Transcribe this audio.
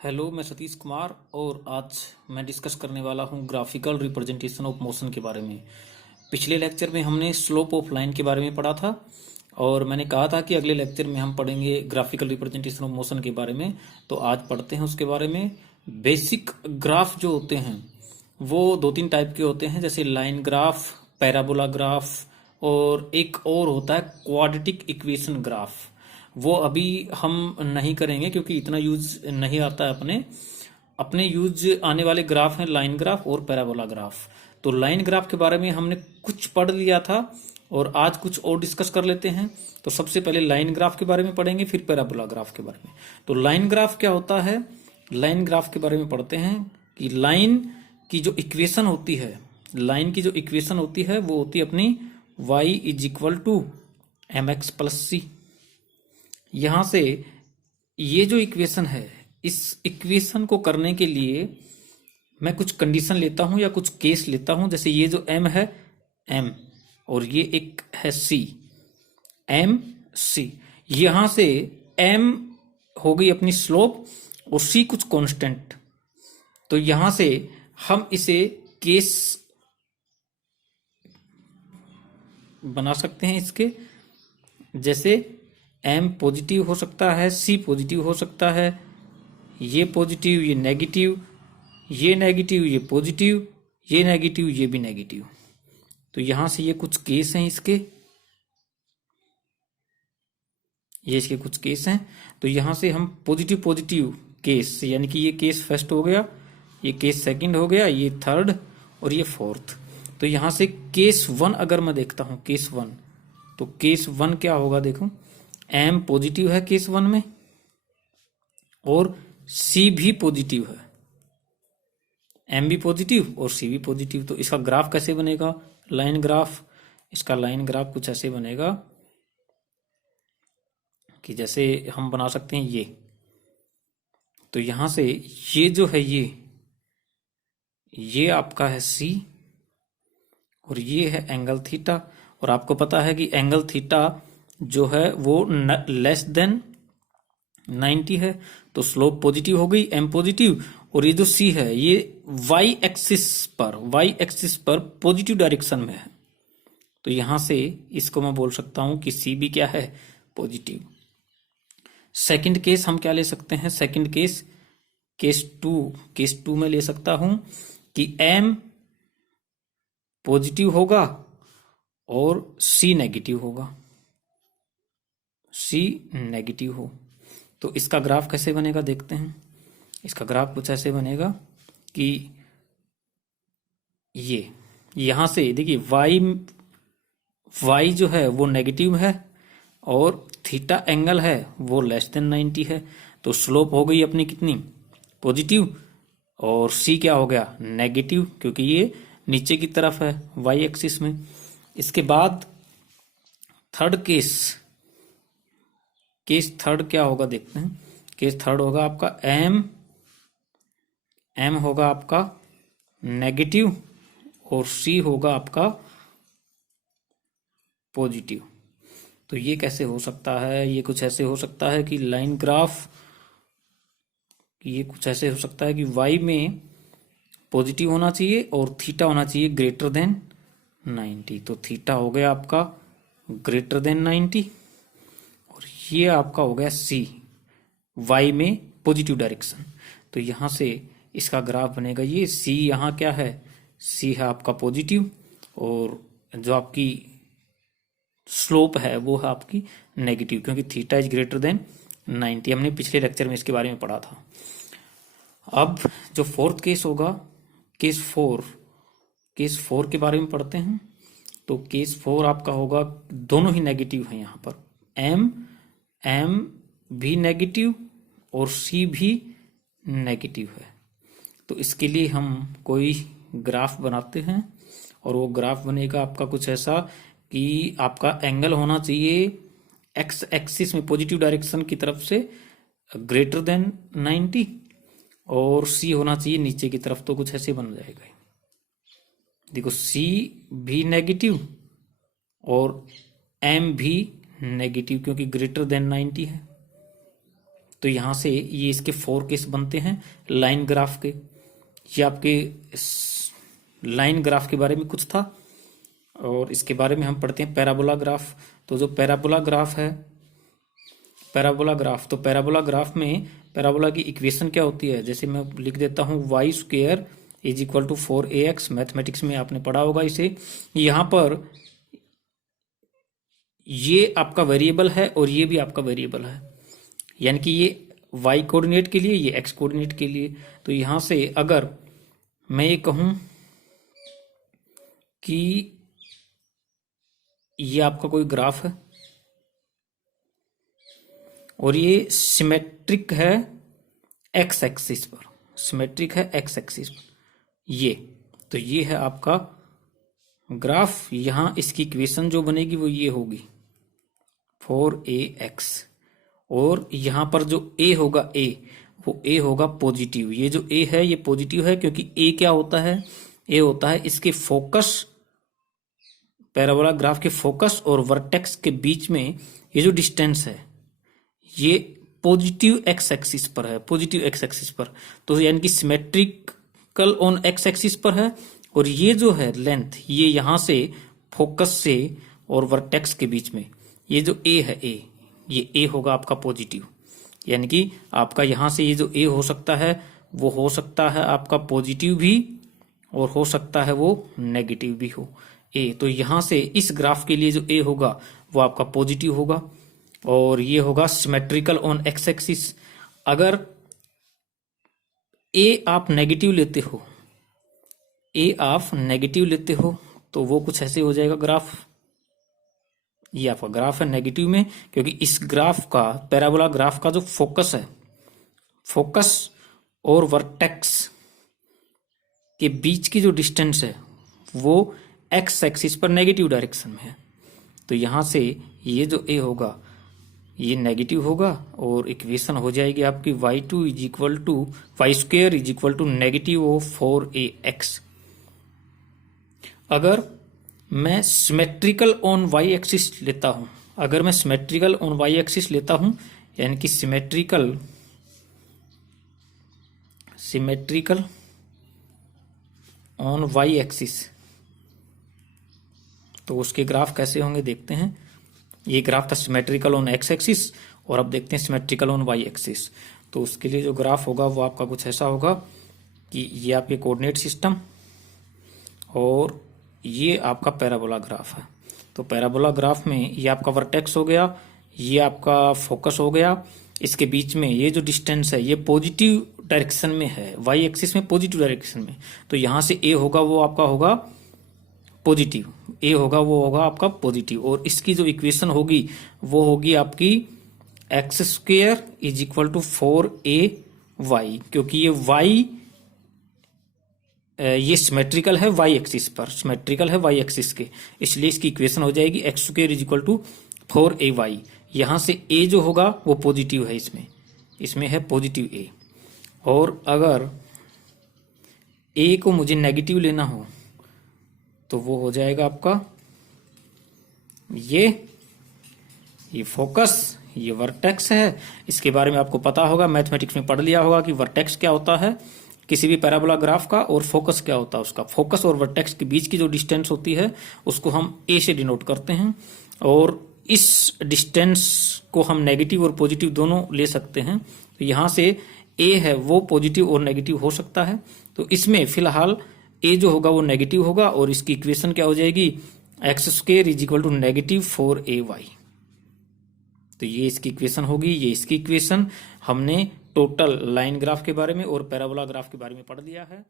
Hello, मैं सतीश कुमार और आज मैं डिस्कस करने वाला हूँ ग्राफिकल रिप्रेजेंटेशन ऑफ मोशन के बारे में। पिछले लेक्चर में हमने स्लोप ऑफ लाइन के बारे में पढ़ा था और मैंने कहा था कि अगले लेक्चर में हम पढ़ेंगे ग्राफिकल रिप्रेजेंटेशन ऑफ मोशन के बारे में। तो आज पढ़ते हैं उसके बारे में। बेसिक ग्राफ जो होते हैं वो दो तीन टाइप के होते हैं, जैसे लाइन ग्राफ, पैराबोला ग्राफ और एक और होता है क्वाड्रेटिक इक्वेशन ग्राफ। वो अभी हम नहीं करेंगे क्योंकि इतना यूज नहीं आता है अपने अपने यूज आने वाले ग्राफ हैं लाइन ग्राफ और पैराबोला ग्राफ। तो लाइन ग्राफ के बारे में हमने कुछ पढ़ लिया था और आज कुछ और डिस्कस कर लेते हैं। तो सबसे पहले लाइन ग्राफ के बारे में पढ़ेंगे, फिर पैराबोला ग्राफ के बारे में। तो लाइन ग्राफ क्या होता है? लाइन ग्राफ के बारे में पढ़ते हैं कि लाइन की जो इक्वेशन होती है, लाइन की जो इक्वेशन होती है वो होती है अपनी y is equal to M X plus C. यहां से ये जो इक्वेशन है, इस इक्वेशन को करने के लिए मैं कुछ कंडीशन लेता हूं या कुछ केस लेता हूं। जैसे ये जो m है, m, और ये एक है c, m c। यहां से m हो गई अपनी स्लोप और c कुछ कांस्टेंट। तो यहां से हम इसे केस बना सकते हैं इसके, जैसे m पॉजिटिव हो सकता है, c पॉजिटिव हो सकता है, ये पॉजिटिव ये नेगेटिव, ये नेगेटिव ये पॉजिटिव, ये नेगेटिव ये भी नेगेटिव। तो यहां से ये कुछ केस हैं इसके, ये इसके कुछ केस हैं। तो यहां से हम पॉजिटिव पॉजिटिव केस, यानी कि ये केस फर्स्ट हो गया, ये केस सेकंड हो गया, ये थर्ड और ये फोर्थ। तो यहां से केस वन अगर मैं देखता हूं, केस वन, तो केस वन क्या होगा? देखो, एम पॉजिटिव है केस वन में और सी भी पॉजिटिव है, एम भी पॉजिटिव और सी भी पॉजिटिव। तो इसका ग्राफ कैसे बनेगा? Line graph. इसका लाइन ग्राफ कुछ ऐसे बनेगा कि जैसे हम बना सकते हैं ये। तो यहां से ये जो है ये आपका है सी और ये है एंगल थीटा। और आपको पता है कि एंगल थीटा जो है वो लेस देन 90 है। तो स्लोप पॉजिटिव हो गई, एम पॉजिटिव, और ये जो सी है ये वाई एक्सिस पर पॉजिटिव डायरेक्शन में है। तो यहां से इसको मैं बोल सकता हूं कि सी भी क्या है? पॉजिटिव। सेकंड केस हम क्या ले सकते हैं? सेकंड केस, केस टू में ले सकता हूं कि एम पॉजिटिव होगा और सी नेगेटिव होगा, सी नेगेटिव हो। तो इसका ग्राफ कैसे बनेगा देखते हैं। इसका ग्राफ कुछ ऐसे बनेगा कि ये यहां से देखिए वाई जो है वो नेगेटिव है और थीटा एंगल है वो लेस देन 90 है। तो स्लोप हो गई अपनी कितनी? पॉजिटिव, और सी क्या हो गया? नेगेटिव, क्योंकि ये नीचे की तरफ है वाई एक्सिस में। इसके बाद थर्ड केस थर्ड क्या होगा देखते हैं। केस थर्ड होगा आपका एम होगा आपका नेगेटिव और सी होगा आपका पॉजिटिव। तो ये कैसे हो सकता है? ये कुछ ऐसे हो सकता है कि लाइन ग्राफ, ये कुछ ऐसे हो सकता है कि वाई में पॉजिटिव होना चाहिए और थीटा होना चाहिए ग्रेटर देन 90। तो थीटा हो गया आपका ग्रेटर देन 90 और ये आपका हो गया सी, वाई में पॉजिटिव डायरेक्शन। तो यहां से इसका ग्राफ बनेगा ये सी, यहाँ क्या है? सी है आपका पॉजिटिव और जो आपकी स्लोप है वो है आपकी नेगेटिव, क्योंकि थीटा इज ग्रेटर देन 90। हमने पिछले लेक्चर में इसके बारे में पढ़ा था। अब जो फोर्थ केस होगा, केस फोर के बारे में पढ़ते हैं। तो केस फोर आपका होगा, दोनों ही नेगेटिव है यहाँ पर, एम भी नेगेटिव और सी भी नेगेटिव है। तो इसके लिए हम कोई ग्राफ बनाते हैं और वो ग्राफ बनेगा आपका कुछ ऐसा कि आपका एंगल होना चाहिए एक्स एक्सिस में पॉजिटिव डायरेक्शन की तरफ से ग्रेटर देन 90 और सी होना चाहिए नीचे की तरफ। तो कुछ ऐसे बन जाएगा। देखो, सी भी नेगेटिव और एम भी नेगेटिव, क्योंकि ग्रेटर देन 90 है। तो यहाँ से ये इसके 4 केस बनते हैं लाइन ग्राफ के। ये आपके लाइन ग्राफ के बारे में कुछ था, और इसके बारे में हम पढ़ते हैं पैराबोला ग्राफ। तो जो पैराबोला ग्राफ है, पैराबोला ग्राफ, तो पैराबोला ग्राफ में पैराबोला की इक्वेशन क्या होती है, जैसे मैं लिख देता हूँ y square is equal to 4ax। Mathematics में आपने पढ़ा होगा इसे। यहाँ पर ये आपका वेरिएबल है और ये भी आपका वेरिएबल है, यानी कि ये y कोऑर्डिनेट के लिए, ये x कोऑर्डिनेट के लिए। तो यहाँ से अगर मैं ये कहूँ कि ये आपका कोई ग्राफ है और ये सिमेट्रिक है x एक्सिस पर, सिमेट्रिक है x एक्सिस पर ये, तो ये है आपका ग्राफ। यहाँ इसकी इक्वेशन जो बनेगी वो ये होगी 4ax, और यहाँ पर जो a होगा a, वो a होगा पॉजिटिव। ये जो a है ये पॉजिटिव है, क्योंकि a क्या होता है, a होता है इसके फोकस, पैराबोला ग्राफ के फोकस और वर्टेक्स के बीच में ये जो डिस्टेंस है ये पॉजिटिव x एक्सिस पर है, पॉजिटिव x एक्सिस पर। तो यानी कि सिमेट्रिकल ऑन x एक्सिस पर है, और ये जो है लेंथ, ये यहाँ से फोकस से और वर्टेक्स के बीच में ये जो a है a, ये a होगा आपका पॉजिटिव। यानी कि आपका यहाँ से ये जो a हो सकता है वो हो सकता है आपका पॉजिटिव भी, और हो सकता है वो नेगेटिव भी हो a। तो यहाँ से इस ग्राफ के लिए जो a होगा वो आपका पॉजिटिव होगा, और ये होगा सिमेट्रिकल ऑन x एक्सिस। अगर a आप नेगेटिव लेते हो, a आप नेगेटिव लेते हो तो वो कुछ ऐसे हो जाएगा ग्राफ। ये आपका ग्राफ है नेगेटिव में, क्योंकि इस ग्राफ का, पैराबोला ग्राफ का जो फोकस है, फोकस और वर्टेक्स के बीच की जो डिस्टेंस है वो x एक्सिस पर नेगेटिव डायरेक्शन में है। तो यहाँ से ये जो a होगा ये नेगेटिव होगा, और इक्वेशन हो जाएगी आपकी y2 is equal to Y square is equal to negative of 4ax। अगर मैं सिमेट्रिकल ऑन y एक्सिस लेता हूं, अगर मैं सिमेट्रिकल ऑन y एक्सिस लेता हूं, यानी कि सिमेट्रिकल ऑन y एक्सिस, तो उसके ग्राफ कैसे होंगे देखते हैं। ये ग्राफ था सिमेट्रिकल ऑन x एक्सिस, और अब देखते हैं सिमेट्रिकल ऑन y एक्सिस। तो उसके लिए जो ग्राफ होगा वो आपका कुछ ऐसा होगा कि ये आपके कोऑर्डिनेट सिस्टम, और ये आपका पैराबोला ग्राफ है। तो पैराबोला ग्राफ में ये आपका वर्टेक्स हो गया, ये आपका फोकस हो गया, इसके बीच में ये जो डिस्टेंस है ये पॉजिटिव डायरेक्शन में है, y एक्सिस में पॉजिटिव डायरेक्शन में। तो यहाँ से a होगा वो आपका होगा पॉजिटिव, a होगा वो होगा आपका पॉजिटिव, और इसकी जो इक्वेशन होगी वो होगी आपकी x square is equal to 4ay, क्योंकि ये y ये सिमेट्रिकल है y एक्सिस पर, सिमेट्रिकल है y एक्सिस के, इसलिए इसकी इक्वेशन हो जाएगी x square is equal to 4ay। यहाँ से a जो होगा वो पॉजिटिव है, इसमें है पॉजिटिव a, और अगर a को मुझे नेगेटिव लेना हो तो वो हो जाएगा आपका ये फोकस, ये वर्टेक्स है। इसके बारे में आपको पता होगा, मैथमेटिक्स में पढ़ लिया होगा कि वर्टेक्स क्या होता है किसी भी पैराबोला ग्राफ का, और फोकस क्या होता है उसका। फोकस और वर्टेक्स के बीच की जो डिस्टेंस होती है उसको हम a से डिनोट करते हैं, और इस डिस्टेंस को हम नेगेटिव और पॉजिटिव दोनों ले सकते हैं। तो यहाँ से a है वो पॉजिटिव और नेगेटिव हो सकता है। तो इसमें फिलहाल a जो होगा वो नेगेटिव होगा, और इसकी इक्वेशन क्या हो जाएगी x square is equal to negative 4ay। तो ये इसकी इक्वेशन होगी, ये इसकी इक्वेशन। हमने टोटल लाइन ग्राफ के बारे में और पैराबोला ग्राफ के बारे में पढ़ लिया है।